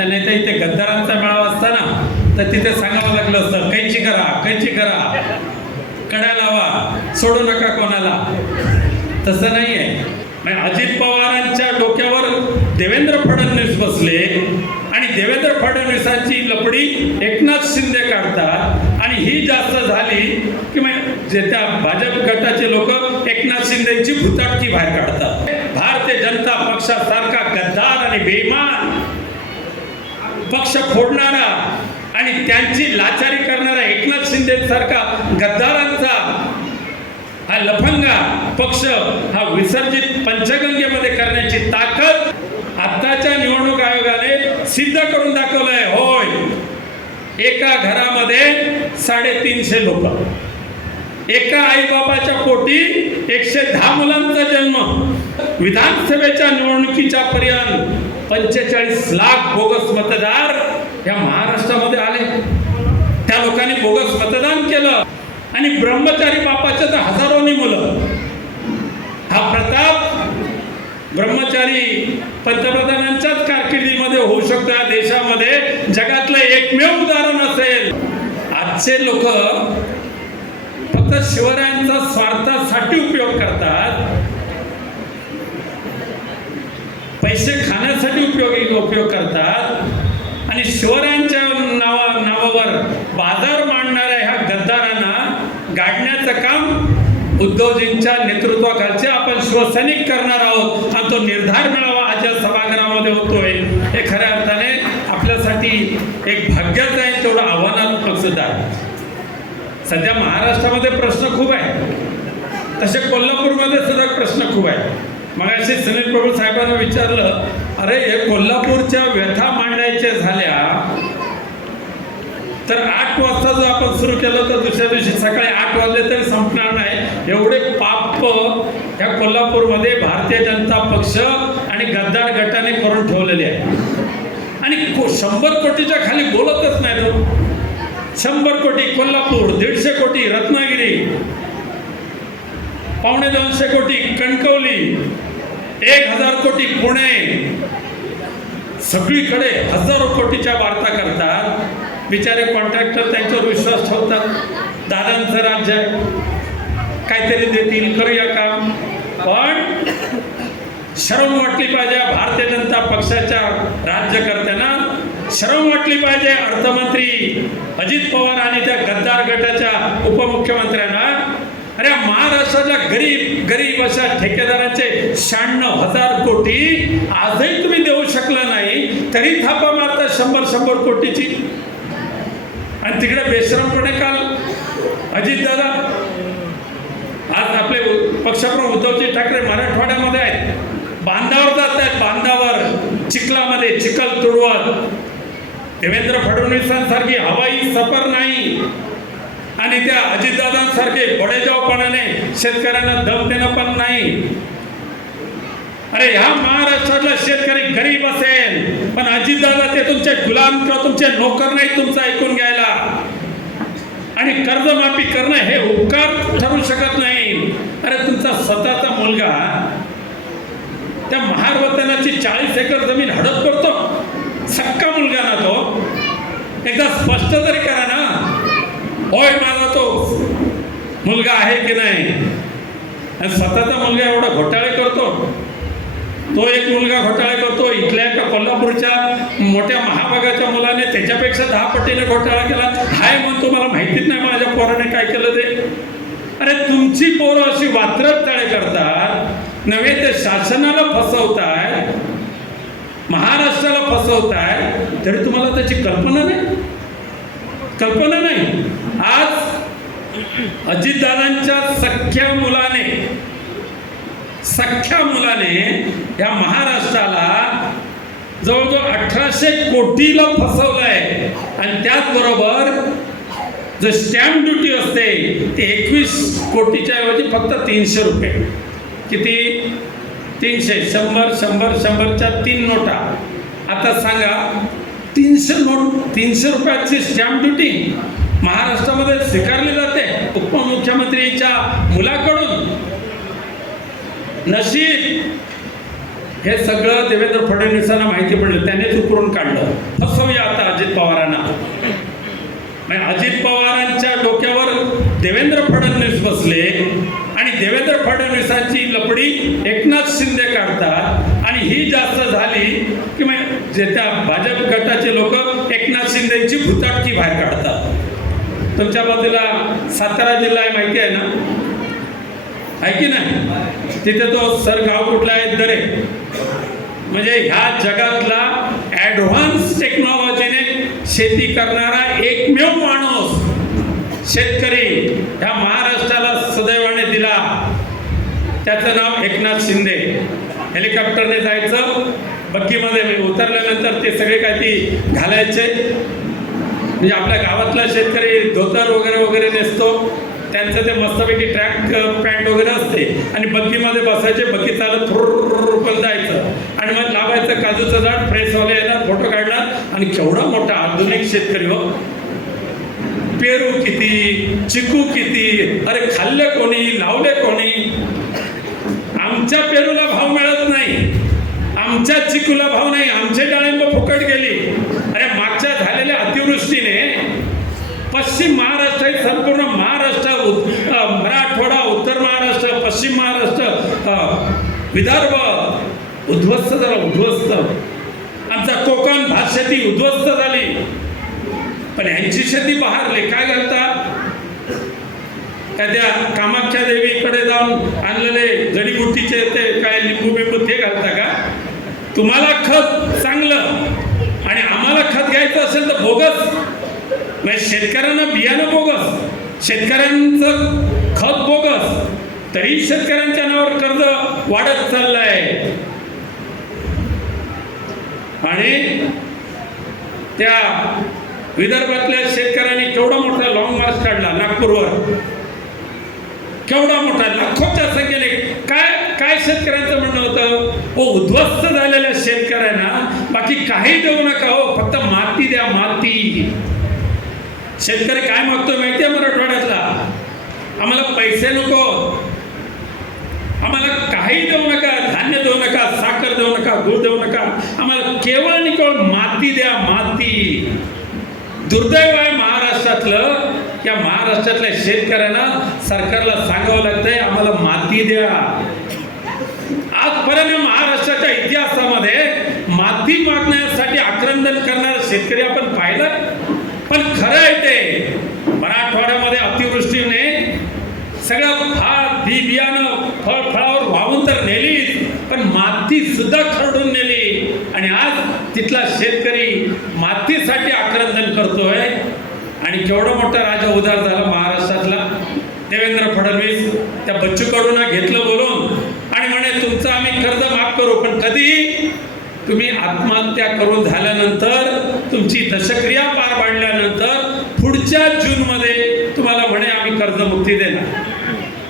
त्या नाही तर इथे गद्दारांचा मेळावा असताना तर तिथे सांगावं लागलं असतं कैची करा कैची करा. कड्या लावा सोडू नका कोणाला. तसं नाही आहे म्हणजे अजित पवारांच्या डोक्यावर देवेंद्र फडणवीस बसले आणि देवेंद्र फडणवीसांची लपडी एकनाथ शिंदे काढतात आणि ही जास्त झाली की मग जे त्या भाजप गटाचे लोक एकनाथ शिंदेची भुताटकी बाहेर काढतात. भारतीय जनता पक्षासारखा गद्दार आणि बेमान पक्ष फोडणारा आणि त्यांची लाचारी करणारा एकनाथ शिंदे सारखा गद्दारांचा हा लफंगा पक्ष हा विसर्जित पंचगंगेमध्ये करण्याची ताकद आताच्या निवडणूक आयोगाने सिद्ध करून दाखवलंय. होय. एका घरामध्ये साडेतीनशे लोक. एका आईबाबाच्या पोटी एकशे दहा मुलांचा जन्म. विधानसभेच्या निवडणुकीच्या पर्यंत पंचेचाळीस लाख बोगस मतदार या महाराष्ट्रामध्ये आले. त्या लोकांनी बोगस मतदान केलं. आणि ब्रह्मचारी बापाच्या तर हजारोनी मुलं. हा प्रताप ब्रह्मचारी पंतप्रधानांच्याच कारकिर्दीमध्ये होऊ शकतो या देशामध्ये. जगातलं एकमेव उदाहरण असेल. आजचे लोक फक्त शिवरायांचा स्वार्थासाठी उपयोग करतात. पैसे खाण्यासाठी उपयोगी उपयोग करतात. आणि शिवरायांच्या नावा नावावर बाजार मांडणाऱ्या ह्या गद्दारांना गाडण्याचं काम उद्धवजींच्या नेतृत्वाखालचे आपण शिवसैनिक करणार आहोत आणि तो निर्धार मिळावा आज या सभागृहामध्ये होतोय हे खऱ्या अर्थाने आपल्यासाठी एक भाग्याचं आहे तेवढं आव्हानात्मक सुद्धा आहे. सध्या महाराष्ट्रामध्ये प्रश्न खूप आहे तसे कोल्हापूरमध्ये सुद्धा प्रश्न खूप आहे मग असे सुनील प्रभू साहेबांना विचारलं अरे हे कोल्हापूरच्या व्यथा मांडायच्या झाल्या तर आठ वाजता जर आपण सुरू केलं तर दुसऱ्या दिवशी सकाळी आठ वाजले तरी संपणार नाही. एवढे पाप ह्या कोल्हापूरमध्ये भारतीय जनता पक्ष आणि गद्दार गटाने करून ठेवलेले आहे आणि शंभर कोटीच्या खाली बोलतच नाही तो. शंभर कोटी कोल्हापूर दीडशे कोटी रत्नागिरी पावणे दोनशे कोटी कणकवली एक हजार कोटी पुणे. सगळीकडे हजारो कोटीच्या वार्ता करतात. बिचारे कॉन्ट्रॅक्टर त्यांच्यावर विश्वास ठेवतात. दादांचं राज्य आहे. काहीतरी देतील करूया काम. पण शरम वाटली पाहिजे भारतीय जनता पक्षाच्या राज्यकर्त्यांना. शरम वाटली पाहिजे अर्थमंत्री अजित पवार आणि त्या गद्दार गटाच्या उपमुख्यमंत्र्यांना. अरे महाराष्ट्राच्या गरीब गरीब अशा ठेकेदारांचे शहाण्णव हजार कोटी आजही तुम्ही देऊ शकला नाही तरी थापा मारता शंभर शंभर कोटीची. आणि तिकडे बेश्रमपणे काल अजितदादा. आज आपले पक्षप्रमुख उद्धवजी ठाकरे मराठवाड्यामध्ये आहेत. बांधावर जात आहेत बांधावर चिखलामध्ये चिखल तुडवत. देवेंद्र फडणवीसांसारखी हवाई सफर नाही. आणि त्या अजितदादांसारखे बडेजावपणाने शेतकऱ्यांना दम देणं पण नाही. अरे ह्या महाराष्ट्रातला शेतकरी गरीब असेल पण अजितदादा ते तुमचे गुलाम किंवा तुमचे नोकर नाही तुमचं ऐकून घ्यायला. आणि कर्जमाफी करणं हे उपकार ठरू शकत नाही. अरे तुमचा स्वतःचा मुलगा त्या महारवतनाची चाळीस एकर जमीन हडप करतो. सक्का मुलगा ना तो. एकदा स्पष्ट तरी करा. होय माझा तो मुलगा आहे की नाही? आणि स्वतःचा मुलगा एवढा घोटाळे करतो? तो एक मुलगा घोटाळे करतो. इथल्या एका कोल्हापूरच्या मोठ्या महाभागाच्या मुलाने त्याच्यापेक्षा दहा पटीने घोटाळा केला. हाय म्हणतो मला माहितीच नाही माझ्या पोराने काय केलं ते? अरे तुमची पोरं अशी वात्रट तळे करतात. नव्हे ते शासनाला फसवताय महाराष्ट्राला फसवताय तरी तुम्हाला त्याची कल्पना नाही? कल्पना नाही. आज अजितदादांच्या सख्या मुलाने सख्या मुलाने या महाराष्ट्राला जवळजवळ अठराशे कोटीला फसवलंय. आणि त्याचबरोबर जे स्टॅम्प ड्युटी असते ती एकवीस कोटीच्या ऐवजी फक्त तीनशे रुपये. किती? तीनशे. शंभर शंभर शंभरच्या तीन नोटा. आता सांगा तीनशे नोट तीनशे रुपयाची स्टॅम्प ड्युटी महाराष्ट्रामध्ये स्वीकारली जाते उपमुख्यमंत्रीच्या मुलाकडून. नशीब हे सगळं देवेंद्र फडणवीसांना माहिती पडलं. त्यानेच उकरून काढलं. फसवूया आता अजित पवारांना. म्हणजे अजित पवारांच्या डोक्यावर देवेंद्र फडणवीस बसले आणि देवेंद्र फडणवीसांची लपडी एकनाथ शिंदे काढतात. आणि ही जास्त झाली की म्हणजे जे त्या भाजप गटाचे लोक एकनाथ शिंदेची भुताटकी बाहेर काढतात. तुमच्या बाजूला सातारा जिल्हा आहे माहिती आहे ना? आहे की नाही? तिथे तो सर गाव कुठला आहे? दरे. म्हणजे ह्या जगातला ॲडव्हान्स टेक्नॉलॉजीने शेती करणारा एकमेव माणूस शेतकरी ह्या महाराष्ट्राला सदैवाने दिला. त्याचं नाव एकनाथ शिंदे. हेलिकॉप्टरने जायचं. बग्गीमध्ये उतरल्यानंतर ते सगळे काय ती घालायचे. म्हणजे आपल्या गावातला शेतकरी धोतर वगैरे वगैरे नेसतो. त्यांचं ते मस्तपैकी ट्रॅक पॅन्ट वगैरे असते. आणि बग्गीमध्ये बसायचे बग्गी चालत थोडं पण जायचं. आणि मग लावायचं काजूचं झाड फ्रेशवाले येणार फोटो काढणार. आणि केवढा मोठा आधुनिक शेतकरी हो. पेरू किती चिकू किती अरे खाल्ले कोणी लावले कोणी? आमच्या पेरूला भाव मिळाला आमच्या चिकूला भाव नाही आमचे डाळिंब फुकट गेली. अरे मागच्या झालेल्या अतिवृष्टीने पश्चिम महाराष्ट्र हे संपूर्ण महाराष्ट्र मराठवाडा उत्तर महाराष्ट्र पश्चिम महाराष्ट्र विदर्भ उद्ध्वस्त झाला उद्ध्वस्त. आमचा कोकण भात शेती उद्ध्वस्त झाली. पण यांची शेती बहारली. काय घालतात काय त्या कामाख्या देवीकडे जाऊन आणलेले जडीबुटीचे ते काय लिंबू बिंबू ते घालता का? तुम्हाला खत चांगलं आणि आम्हाला खत घ्यायचं असेल तर बोगस. नाही शेतकऱ्यांना बियाणं बोगस. शेतकऱ्यांचं खत बोगस. तरी शेतकऱ्यांच्या नावावर कर्ज वाढत चाललंय. आणि त्या विदर्भातल्या शेतकऱ्यांनी केवढा मोठा लॉंग मार्च काढला नागपूरवर. केवढा मोठा लाखोच्या संख्येने. काय? काय शेतकऱ्यांचं म्हणणं होतं? ओ उद्ध्वस्त झालेल्या शेतकऱ्यांना बाकी काही देऊ नका हो फक्त माती द्या माती. शेतकरी काय मागतोय माहिती आहे मराठवाड्यातला आम्हाला पैसे नको. आम्हाला काही देऊ नका धान्य देऊ नका साखर देऊ नका दूध देऊ नका. आम्हाला केवळ आणि केवळ माती द्या माती. दुर्दैव आहे महाराष्ट्रातलं. या महाराष्ट्रातल्या शेतकऱ्यांना सरकारला सांगावं लागतंय आम्हाला माती द्या. पीक वाचण्यासाठी आक्रंदन करणारा शेतकरी आपण पाहिलं. पण खरं आहे ते मराठवाड्यामध्ये अतिवृष्टीने सगळं भात बी बियाणं फळ फळावर वाहून तर नेली पण माती सुद्धा खरडून नेली. आणि आज तिथला शेतकरी मातीसाठी आक्रंदन करतोय. आणि केवढं मोठा राजा उदार झाला महाराष्ट्रातला. देवेंद्र फडणवीस त्या बच्चू कडून घेतलं बोलून. आणि म्हणे तुमचं आम्ही कर्ज माफ करू पण कधी तुम्ही आत्महत्या करून झाल्यानंतर तुमची दशक्रिया पार पाडल्यानंतर पुढच्या जूनमध्ये तुम्हाला म्हणे आम्ही कर्जमुक्ती देणार.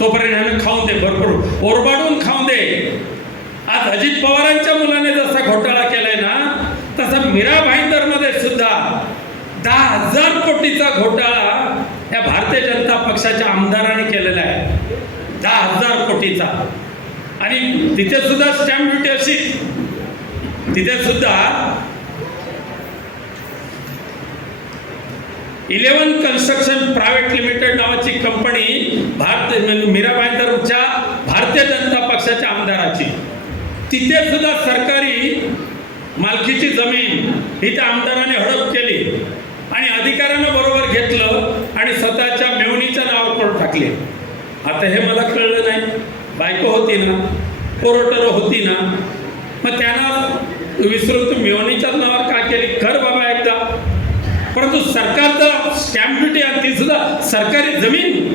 तोपर्यंत ह्यानं खाऊन दे भरपूर. ओरबाडून खाऊन दे. आज अजित पवारांच्या मुलाने जसा घोटाळा केलाय ना तसा मीरा भाईंदरमध्ये सुद्धा दहा हजार कोटीचा घोटाळा या भारतीय जनता पक्षाच्या आमदाराने केलेला आहे. दहा हजार कोटीचा. आणि तिथे सुद्धा स्टॅम्प ड्युटी अशी तिथे सुद्धा इलेव्हन कन्स्ट्रक्शन प्रायव्हेट लिमिटेड नावाची कंपनी भारत म्हणजे मीरा भाईंदरच्या भारतीय जनता पक्षाच्या आमदाराची. तिथे सुद्धा सरकारी मालकीची जमीन ही त्या आमदाराने हडप केली आणि अधिकाऱ्यांना बरोबर घेतलं आणि स्वतःच्या मेवणीच्या नावावर करून टाकले. आता हे मला कळलं नाही. बायको होती ना पोरोटर होती ना मग त्यांना विसरून तू मेवणीच्याच नावावर का केली? कर बाबा एकदा. परंतु सरकारचा स्टॅम्प ड्युटी आणि ती सुद्धा सरकारी जमीन.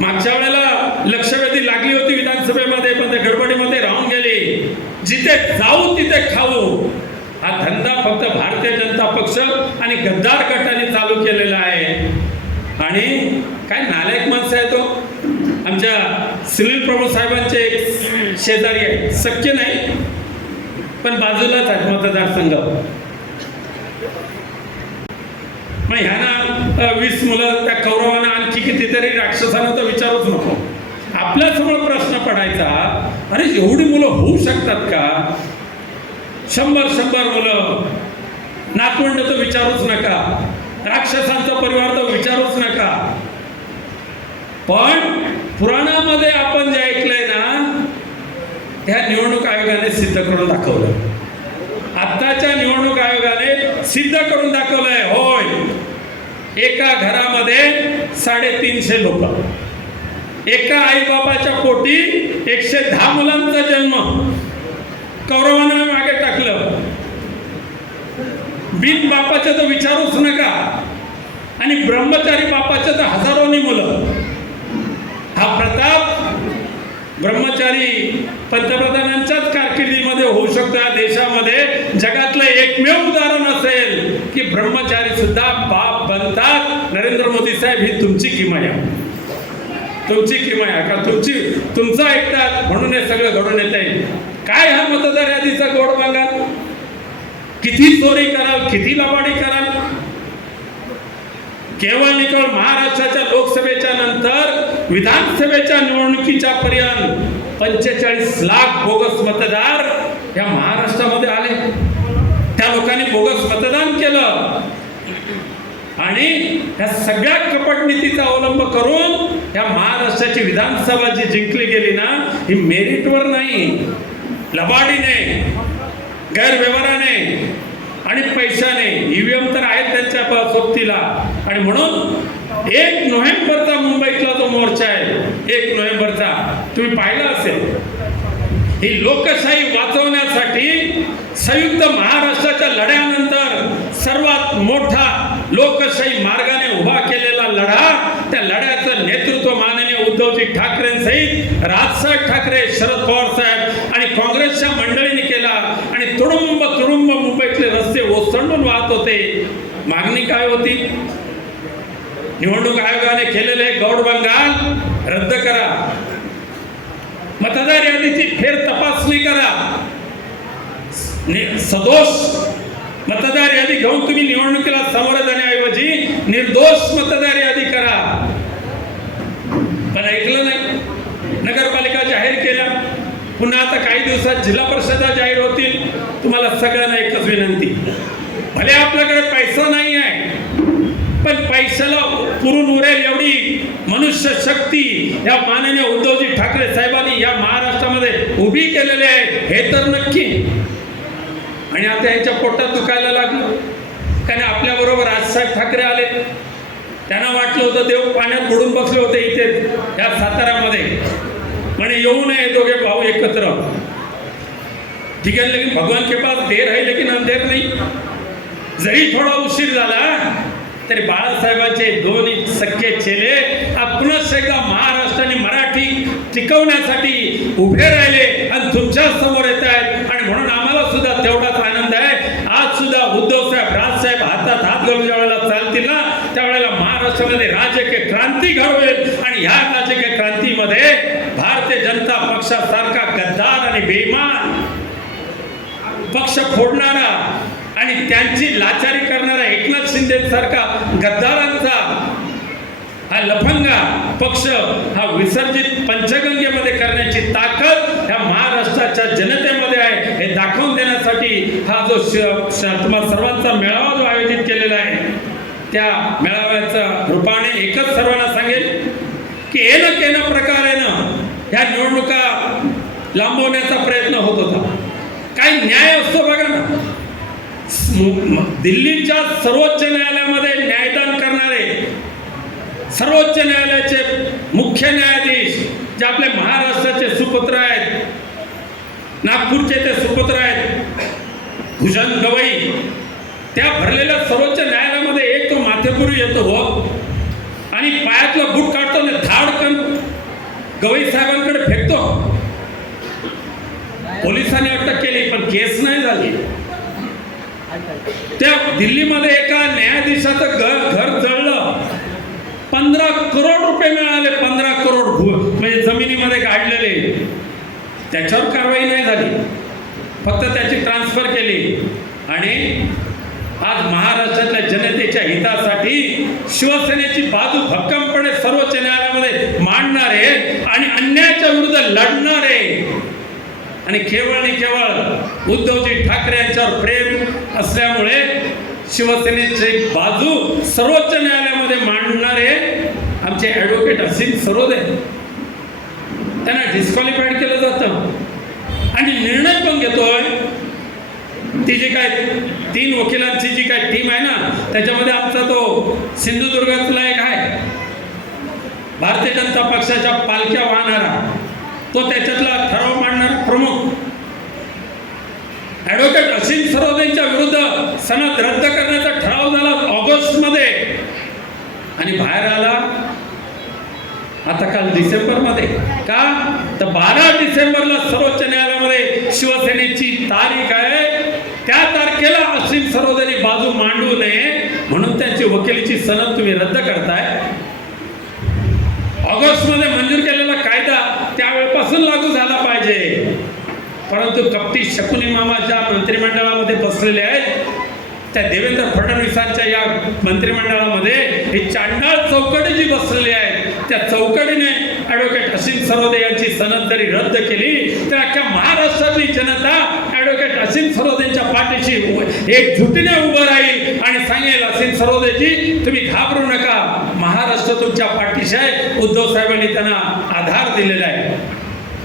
मागच्या वेळेला लक्षवेधी लागली होती विधानसभेमध्ये पण ते गडबडीमध्ये राहून गेली. जिथे जाऊ तिथे खाऊ. हा धंदा फक्त भारतीय जनता पक्ष आणि गद्दार गटाने चालू केलेला आहे. आणि काय नालायक माणसं आहे तो हो? आमच्या सुनील प्रभू साहेबांचे एक शेजारी आहे शक्य नाही पण बाजूलाच आहे मतदारसंघ. मग ह्यांना वीस मुलं त्या कौरवानं आणखी कितीतरी राक्षसानं तर विचारूच नको. आपल्यासमोर प्रश्न पडायचा अरे एवढी मुलं होऊ शकतात का? शंभर शंभर मुलं. नातवंड तर विचारूच नका. राक्षसांचा परिवार तर विचारूच नका. पण पुराणामध्ये आपण जे ऐकलंय ना ह्या निवडणूक आयोगाने सिद्ध करून दाखवलं आत्ताच्या निवडणूक आयोगाने सिद्ध करून दाखवलंय होय. एका घरामध्ये साडेतीनशे लोक. एका आईबाबाच्या पोटी एकशे दहा मुलांचा जन्म. कौरवानं मागे टाकलं. बिन बापाचं तर विचारूच नका. आणि ब्रह्मचारी बापाचं तर हजारोनी मुलं. हा प्रताप ब्रह्मचारी पंतप्रधानांच्याच कारकिर्दीमध्ये होऊ शकतो या देशामध्ये. जगातलं एकमेव उदाहरण असेल की ब्रह्मचारी सुद्धा बाप बनतात. नरेंद्र मोदी साहेब ही तुमची किमया. तुमची किमया का? तुमची तुमचं ऐकतात. म्हणून हे सगळं घडून येत आहे. काय हा मतदार यादीचा गोड मागाल किती चोरी कराल किती लबाडी कराल? केवळ निकळ महाराष्ट्राच्या लोकसभेच्या नंतर विधानसभेच्या निवडणुकीच्या पर्यंत पंचेचाळीस लाख बोगस मतदार या महाराष्ट्रामध्ये आले. त्या लोकांनी बोगस मतदान केलं. आणि या सगळ्या कपट नीतीचा अवलंब करून या महाराष्ट्राची विधानसभा जी जिंकली गेली ना ही मेरिटवर नाही लबाडीने गैरव्यवहाराने आणि पैशाने. ईव्हीएम तर आहेत त्यांच्या सोबतीला. आणि म्हणून एक नोव्हेंबरचा मुंबईतला जो मोर्चा आहे एक नोव्हेंबरचा. तुम्ही पाहिला असेल? ही लोकशाही वाचवण्यासाठी संयुक्त महाराष्ट्राच्या लढ्यानंतर सर्वात मोठा लोकशाही मार्गाने उभा केलेला लढा त्या लढ्याचं नेतृत्व माननीय उद्धवजी ठाकरेंसहित राजसाहेब ठाकरे शरद पवार साहेब आणि काँग्रेसच्या मंडळीने केला आणि तुडुंब तुडुंब मुंबईतले रस्ते ओसंडून वाहत होते. मागणी काय होती? निवडणूक आयोगाने केलेले गौड बंगाल रद्द करा. मतदार यादीची फेर तपासणी करा. नि- सदोष मतदार यादी घेऊन तुम्ही निवडणुकीला समोर जाण्याऐवजी निर्दोष मतदार यादी करा. पण ऐकलं नाही. नगरपालिका जाहीर केल्या. पुन्हा आता काही दिवसात जिल्हा परिषदा जाहीर होतील. तुम्हाला सगळ्यांना एकच विनंती. भले आपल्याकडे पैसा नाही आहे पण पैशाला पुरून उरेल एवढी मनुष्य शक्ती या माननीय उद्धवजी ठाकरे साहेबांनी या महाराष्ट्रामध्ये उभी केलेली आहे. हे तर नक्की. आणि आता यांच्या पोटात दुखायला लागलं. कारण आपल्याबरोबर राजसाहेब ठाकरे आले. त्यांना वाटलं होतं देव पाण्यात बुडून बसले होते इथे या साताऱ्यामध्ये. म्हणे येऊ नये दोघे भाऊ एकत्र. ठीक आहे लेकिन भगवान के पास देर है लेकिन अंधेर नाही. जरी थोडा उशीर झाला तरी बाळासाहेबांचे दोन्ही सख्खे चेले आपणच एकदा महाराष्ट्र आणि मराठी टिकवण्यासाठी उभे राहिले आणि तुमच्यासमोर येत आहेत. आणि म्हणून आम्हाला सुद्धा तेवढाच आनंद आहे. आज सुद्धा उद्धव साहेब राजसाहेब हातात हात घालून ज्या वेळेला चालतील ना त्यावेळेला महाराष्ट्रामध्ये राजकीय क्रांती घडवेल. आणि ह्या राजकीय क्रांतीमध्ये भारतीय जनता पक्षासारखा गद्दार आणि बेईमान पक्ष फोडणारा आणि त्यांची लाचारी करणारा एकनाथ शिंदे सारखा गद्दारांचा हा लफंगा पक्ष हा विसर्जित पंचगंगेमध्ये करण्याची ताकद ह्या महाराष्ट्राच्या जनतेमध्ये आहे हे दाखवून देण्यासाठी हा जो सर्वांचा मेळावा जो आयोजित केलेला आहे त्या मेळाव्याच्या रूपाने एकच सर्वांना सांगेल की येणं केन प्रकारेनं ह्या निवडणुका लांबवण्याचा प्रयत्न होत होता. काही न्याय असतो बघा ना. दिल्लीच्या सर्वोच्च न्यायालयामध्ये न्यायदान करणारे सर्वोच्च न्यायालयाचे मुख्य न्यायाधीश जे आपले महाराष्ट्राचे सुपुत्र आहेत नागपूरचे ते सुपुत्र आहेत भूषण गवई त्या भरलेल्या सर्वोच्च न्यायालयामध्ये एक तो माथेपुरी येतो हो. आणि पायातलं बूट काढतो आणि धाडकन गवई साहेबांकडे फेकतो. पोलिसांनी अटक केली पण केस नाही झाली. त्या दिल्लीमध्ये एका न्यायाधीशाचं घर घर जळलं. पंधरा करोड रुपये मिळाले पंधरा करोड भू म्हणजे जमिनीमध्ये काढलेले त्याच्यावर कारवाई नाही झाली. फक्त त्याची ट्रान्सफर केली. आणि आज महाराष्ट्रातल्या जनतेच्या हितासाठी शिवसेनेची बाजू भक्कमपणे सर्वोच्च न्यायालयामध्ये मांडणारे आणि अन्यायाच्या विरुद्ध लढणारे आणि केवळ आणि केवळ उद्धवजी ठाकरे यांच्यावर प्रेम असल्यामुळे शिवसेनेचे बाजू सर्वोच्च न्यायालयामध्ये मांडणारे आमचे ॲडव्होकेट असीम सरोदे. त्यांना डिस्क्वालिफाईड केलं जातं. आणि निर्णय पण घेतोय. ती जी काय तीन वकिलांची जी काय टीम आहे ना त्याच्यामध्ये आमचा तो सिंधुदुर्गातला एक आहे. भारतीय जनता पक्षाच्या पालख्या वाहणारा तो त्याच्यातला ठराव मांडणार प्रमुख. ॲडव्होकेट असीम सरोदेंच्या विरुद्ध सनद रद्द करण्याचा ठराव झाला ऑगस्टमध्ये. आणि बाहेर आला आता काल डिसेंबरमध्ये. का? तर बारा डिसेंबरला सर्वोच्च न्यायालयामध्ये शिवसेनेची तारीख आहे. त्या तारखेला असीम सरोदेने बाजू मांडू नये म्हणून त्यांची वकिलीची सनद तुम्ही रद्द करताय. ऑगस्टमध्ये मंजूर केलेला कायदा त्यावेळेपासून लागू झाले परंतु कपटी शकुनी मामाच्या मंत्रिमंडळामध्ये बसलेले आहेत. त्या देवेंद्र फडणवीसांच्या या मंत्रिमंडळामध्ये हे चांडाळ चौकटी जी बसलेली आहे त्या चौकटीने ॲडव्होकेट असीम सरोदे यांची सनद जरी रद्द केली तर अख्ख्या महाराष्ट्रातली जनता ॲडव्होकेट असीम सरोदेंच्या पाठीशी एक एकजुटीने उभं राहील आणि सांगेल असीम सरोदेजी तुम्ही घाबरू नका. महाराष्ट्र तुमच्या पाठीशी आहे. उद्धव साहेबांनी त्यांना आधार दिलेला आहे.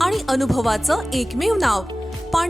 आणि अनुभवाचं एकमेव नाव.